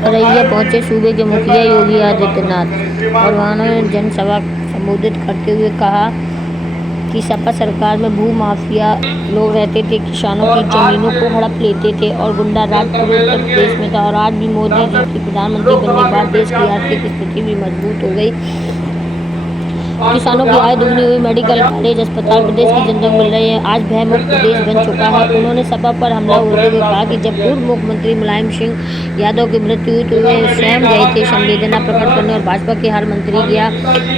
औरैया पहुंचे सूबे के मुखिया योगी आदित्यनाथ और उन्होंने जनसभा संबोधित करते हुए कहा कि सपा सरकार में भू माफिया लोग रहते थे, किसानों की जमीनों को हड़प लेते थे और गुंडा राज पूरे उत्तर प्रदेश में था। और आज भी मोदी जी की प्रधानमंत्री बनने के बाद देश की आर्थिक स्थिति भी मजबूत हो गई, किसानों की आय दुगनी हुई, मेडिकल कॉलेज अस्पताल प्रदेश की जनता को मिल रहे हैं, आज भय मुक्त प्रदेश बन चुका है। उन्होंने सपा पर हमला होते हुए कहा कि जब पूर्व मुख्यमंत्री मुलायम सिंह यादव की मृत्यु हुई तो वे स्वयं गए थे संवेदना प्रकट करने और भाजपा के हर मंत्री गया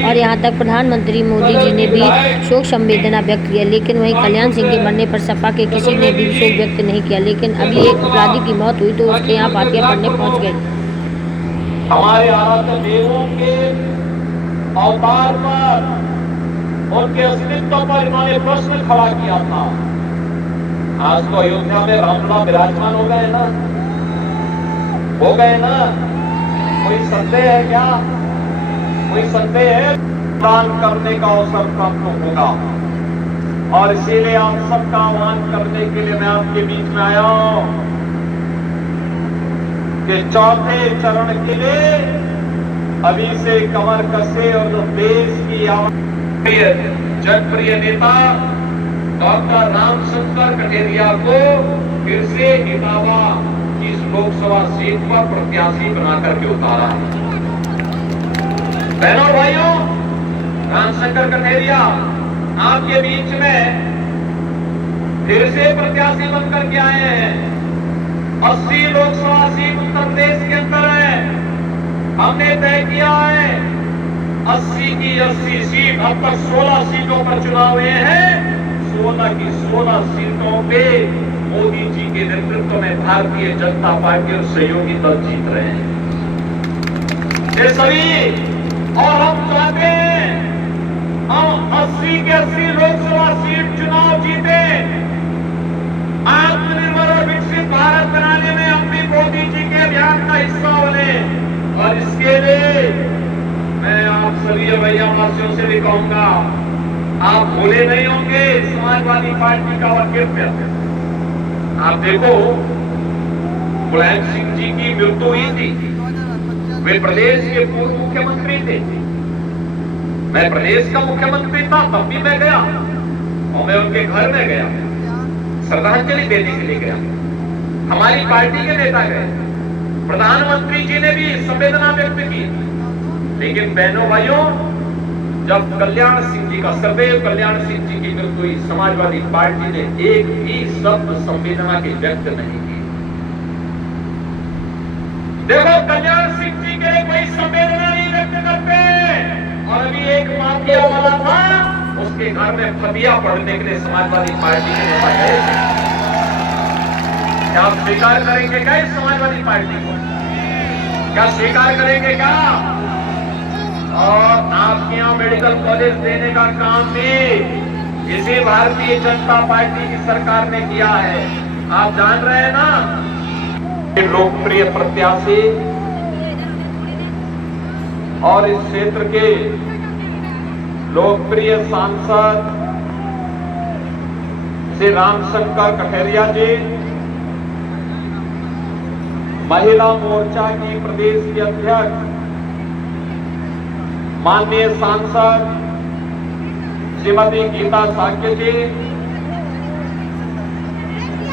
और यहाँ तक प्रधानमंत्री मोदी जी ने भी शोक संवेदना व्यक्त किया। लेकिन वहीं कल्याण सिंह के मरने पर सपा के किसी ने भी शोक व्यक्त नहीं किया। लेकिन अभी एक अपराधी की मौत हुई तो उसके यहाँ फातिया पढ़ने पहुँच गए। हमारे आराध्य देवों के अवतार पर, उनके अस्तित्व पर इन्होंने प्रश्न खड़ा किया था। आज तो अयोध्या में रामलला विराजमान हो गए ना, हो गए ना। कोई संदेह है क्या? कोई संदेह है? दान करने का अवसर प्राप्त होगा और इसीलिए आप सबका आह्वान करने के लिए मैं आपके बीच में आया हूं कि चौथे चरण के लिए अभी से कमर कसे और जो देश की जनप्रिय नेता डॉक्टर रामशंकर कठेरिया को फिर से इटावा की लोकसभा सीट पर प्रत्याशी बनाकर के उतारा है। बहनों भाइयों, रामशंकर कठेरिया आपके बीच में फिर से प्रत्याशी बनकर के आए हैं। 80 लोकसभा सीट उत्तर प्रदेश के अंदर है। हमने तय किया है 80 की 80 सीट, अब तक 16 सीटों पर चुनाव हुए हैं। 16 की 16 सीटों पे मोदी जी के नेतृत्व में भारतीय जनता पार्टी और सहयोगी दल जीत रहे हैं। ये सभी और हम चाहते हैं हम 80 के 80 लोकसभा सीट चुनाव जीते, आत्मनिर्भर और विकसित भारत बनाने में हम भी मोदी जी के अभियान का हिस्सा बने। और इसके लिए मैं आप सभी भैया वासियों से भी कहूंगा, आप भूले नहीं होंगे समाजवादी पार्टी का वर्कित्व। आप देखो, मुलायम सिंह जी की मृत्यु हुई थी, वे प्रदेश के पूर्व मुख्यमंत्री थे। मैं प्रदेश का मुख्यमंत्री था तब भी मैं गया और मैं उनके घर में गया, श्रद्धांजलि देने के लिए गया। हमारी पार्टी के नेता गए, प्रधानमंत्री जी ने भी संवेदना व्यक्त की। लेकिन बहनों भाइयों, जब कल्याण सिंह जी का सदैव कल्याण सिंह जी की मृत्यु हुई, समाजवादी पार्टी ने एक भी शब्द संवेदना के व्यक्त नहीं की। देखो, कल्याण सिंह जी के लिए कोई संवेदना नहीं व्यक्त करते। और अभी एक माफिया वाला था, उसके घर में फतिया पढ़ने के लिए समाजवादी पार्टी के नेता गए थे। क्या आप स्वीकार करेंगे क्या इस समाजवादी पार्टी को? क्या स्वीकार करेंगे क्या? और आपके यहाँ मेडिकल कॉलेज देने का काम भी इसी भारतीय जनता पार्टी की सरकार ने किया है। आप जान रहे हैं ना। लोकप्रिय प्रत्याशी और इस क्षेत्र के लोकप्रिय सांसद श्री रामशंकर कठेरिया जी, महिला मोर्चा की प्रदेश की अध्यक्ष माननीय सांसद श्रीमती गीता साक्य जी,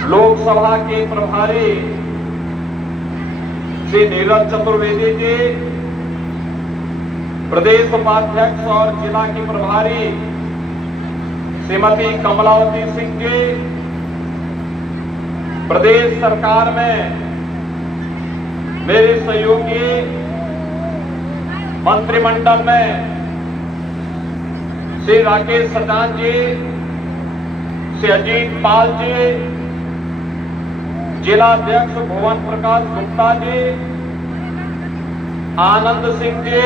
लोकसभा के प्रभारी श्री नीरज चतुर्वेदी जी, प्रदेश उपाध्यक्ष और जिला की प्रभारी श्रीमती कमलावती सिंह जी, प्रदेश सरकार में मेरे सहयोगी मंत्रिमंडल में श्री राकेश सचान जी, श्री अजीत पाल जी, जिला अध्यक्ष भुवन प्रकाश गुप्ता जी, आनंद सिंह जी,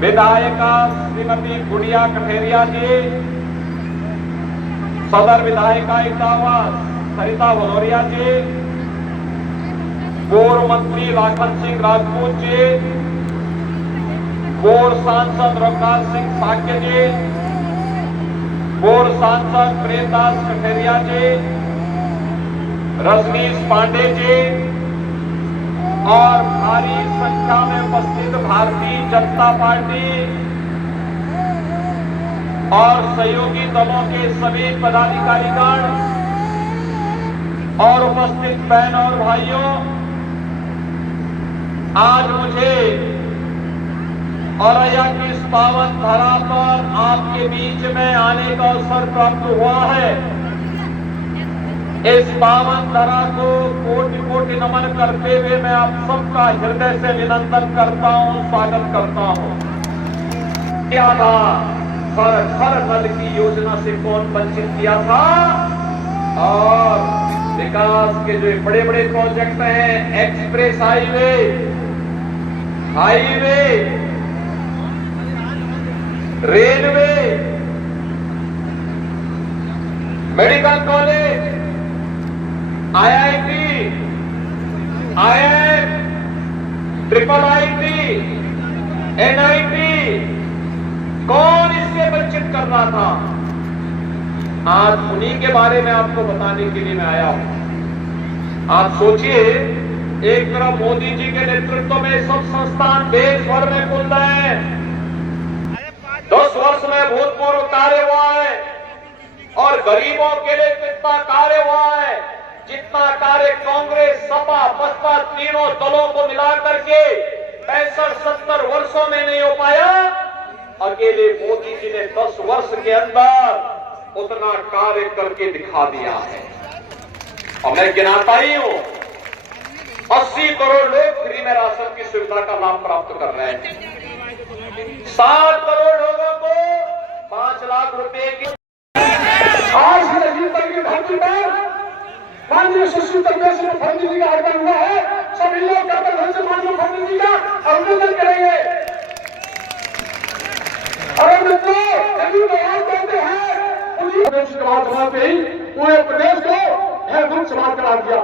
विधायिका श्रीमती गुड़िया कठेरिया जी, सदर विधायिका इटावा सरिता भदौरिया जी, पूर्व मंत्री लाखन सिंह राजपूत जी, पूर्व सांसद रघुनाथ सिंह साक्य जी, पूर्व सांसद प्रेमदास कठेरिया जी, रजनीश पांडे जी, और भारी संख्या में उपस्थित भारतीय जनता पार्टी और सहयोगी दलों के सभी पदाधिकारीगण और उपस्थित बहन और भाइयों, आज मुझे औरैया की इस पावन धरा पर आपके बीच में आने का अवसर प्राप्त हुआ है। इस पावन धरा को कोटि कोटि नमन करते हुए मैं आप सबका हृदय से अभिनंदन करता हूं, स्वागत करता हूं। क्या था हर नल की योजना से कौन वंचित किया था, और विकास के जो बड़े बड़े प्रोजेक्ट हैं, express highway, railway, medical college, IIT, IIM, triple IIT, NIT, कौन इससे वंचित कर रहा था? आज उन्हीं के बारे में आपको बताने के लिए मैं आया हूं। आप सोचिए, एक तरफ मोदी जी के नेतृत्व में सब संस्थान देश भर में खुल रहे हैं। 10 वर्ष में भूतपूर्व कार्य हुआ है और गरीबों के लिए कितना कार्य हुआ है, जितना कार्य कांग्रेस, सपा, बसपा तीनों दलों को मिला करके 65-70 वर्षों में नहीं हो पाया, अकेले मोदी जी ने 10 वर्ष के अंदर उतना कार्य करके दिखा दिया है। और मैं गिनाता ही हूं, 80 करोड़ लोग फ्री में राशन की सुविधा का लाभ प्राप्त कर रहे हैं। 7 करोड़ लोगों को 5 लाख रुपए की आज धरती पर माननीय सुश्री तरमेश मुखर्जी जी का आगमन हुआ है। सभी लोग घर से माननीय मुखर्जी जी का अभिनंदन करेंगे। और मित्रों, यदि बयान करते हैं समाज पे ही पूरे प्रदेश को भयभीत समाज करा दिया।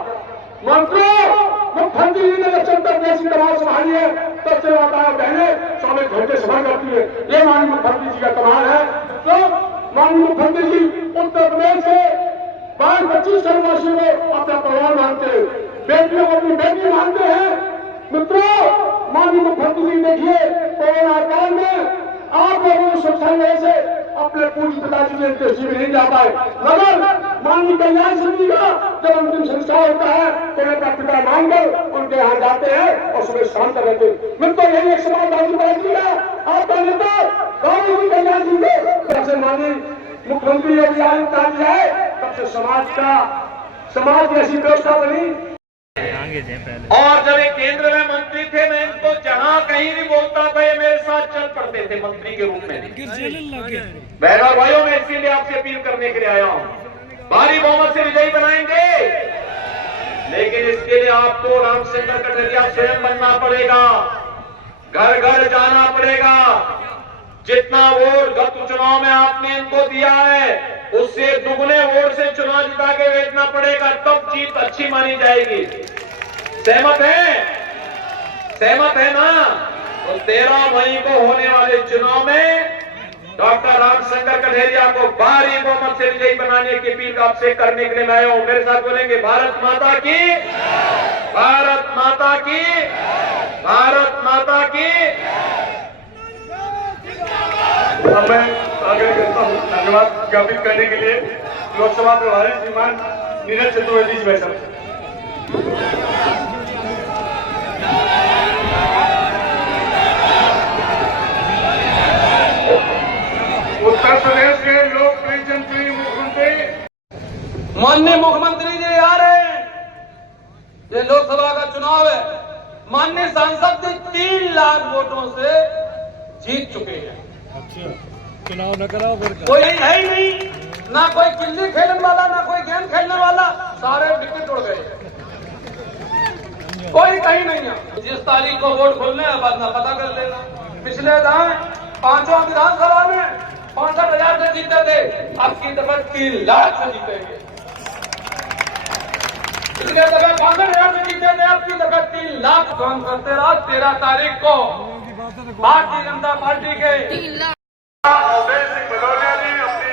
मंत्रों, मुख्यमंत्री जी ने जब चंद्र देश की समाज संभाली है, तब से माताएं बहनें 24 घंटे सभा करती है। ये माननीय मुख्यमंत्री जी का कमाल है। तो माननीय मुख्यमंत्री जी उत्तर प्रदेश से 22-25 शहरवासियों को अपना परिवार मानते हैं, बेटियों को अपनी बेटी मानते हैं। मित्रों, माननीय मुख्यमंत्री जी देखिए, कोरोना काल में आप लोगों ने सुरक्षा वजह से अपने पूज्य पिताजी के इंतजार में नहीं जा पाए, मगर माननीय कल्याण सिंह जी का जब अंतिम संस्कार होता है तो उनका पिता मानकर उनके यहाँ जाते हैं और सुबह शाम तक रहते हैं। मित्रों, यही एक समाजवादी पार्टी का आपका नेता माननीय कल्याण सिंह को जब से माननीय मुख्यमंत्री योगी आदित्यनाथ जी आए, तब से समाज की ऐसी व्यवस्था बनी। और जब ये केंद्र में मंत्री थे, मैं इनको जहां कहीं भी बोलता था, ये मेरे साथ चल पड़ते थे मंत्री के रूप में। बहनों और भाइयों, मैं इसीलिए आपसे अपील करने के लिए आया हूं, भारी बहुमत से विजयी बनाएंगे, लेकिन इसके लिए आपको रामशंकर कठरिया स्वयं बनना पड़ेगा, घर घर जाना पड़ेगा। जितना वोट गत चुनाव में आपने इनको दिया है, उससे दुगने वोट से चुनाव जिता के भेजना पड़ेगा, तब जीत अच्छी मानी जाएगी। सहमत है ना? तो 13 मई को होने वाले चुनाव में डॉक्टर रामशंकर कठरिया को भारी बहुमत से विजयी बनाने की अपील आपसे करने के लिए मैं आया हूं। मेरे साथ बोलेंगे, भारत माता की, भारत माता की, भारत माता की। अब मैं आग्रह करता हूँ धन्यवाद ज्ञापित करने के लिए लोकसभा प्रभारी श्रीमान नीरज चतुर्वेदी जी भाई साहब। उत्तर प्रदेश के लोकप्रिय जनप्रिय मुख्यमंत्री माननीय मुख्यमंत्री जी आ रहे हैं। ये लोकसभा का चुनाव है, माननीय सांसद जी 3 लाख वोटों से जीत चुके हैं। अच्छा, चुनाव न कराओ फिर। कोई है ही नहीं, ना कोई किल्ली खेलने वाला, ना कोई गेम खेलने वाला, सारे विकेट उड़ गए, कोई कहीं नहीं है। जिस तारीख को वोट खुलने है, बस ना पता कर लेना। पिछले दाएं 5वां विधानसभा में 65,000 से जीते थे, अब की दफा 3 लाख से जीतेंगे। पिछले दफा 65,000 से जीते थे, अब की दफा 3 लाख। काम करते रहा। 13 तारीख को भारतीय जनता पार्टी के अवधेश सिंह भदौरिया जी अपनी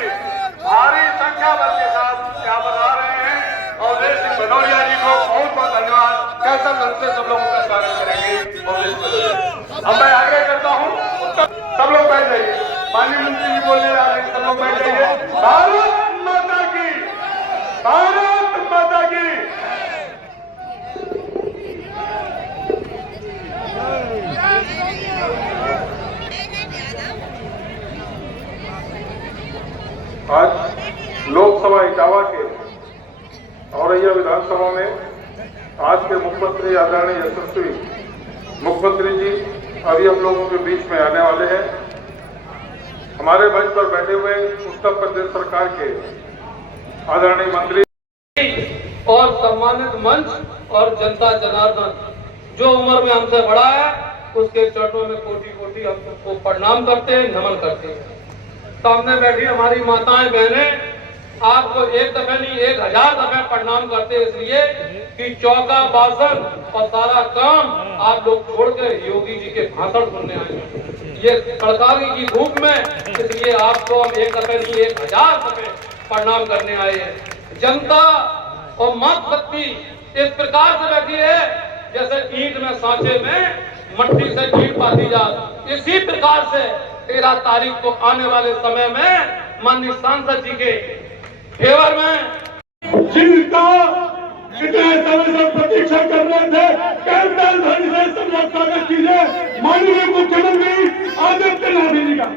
भारी संख्या बल के साथ यहाँ पर आ रहे हैं। अवधेश सिंह भदौरिया जी को बहुत बहुत धन्यवाद। कैसा लगता है सब लोगों का स्वागत। भारत माता की। आज लोकसभा इटावा के औरैया विधानसभा में आज के मुख्यमंत्री आदरणीय यशस्वी मुख्यमंत्री जी अभी हम लोगों के बीच में आने वाले हैं। हमारे मंच पर बैठे हुए उत्तर प्रदेश सरकार के आदरणीय मंत्री और सम्मानित मंच और जनता जनार्दन जो उम्र में हमसे बड़ा है उसके चरणों में कोटि कोटि हम सबको प्रणाम करते हैं, नमन करते हैं। सामने बैठी हमारी माताएं बहनें आपको एक दफे नहीं 1000 दफे प्रणाम करते हैं, इसलिए कि चौका बासन और सारा काम आप लोग छोड़कर योगी जी के भाषण सुनने आए हैं। ये कड़काली की धूप में, इसलिए आपको हम एक दफे नहीं 1000 दफे प्रणाम करने आए हैं। जनता और मात शक्ति इस प्रकार से बैठी है जैसे ईंट में सांचे में मट्टी से ईंट पाती जाती। इसी प्रकार से 13 तारीख को आने वाले समय में माननीय सांसद जी के फेवर में जिनका कितने समय से प्रतीक्षा कर रहे थे, कैपिटल धनी से समझौता कर कीजिए माननीय मुख्यमंत्री आदित्यनाथ जी का।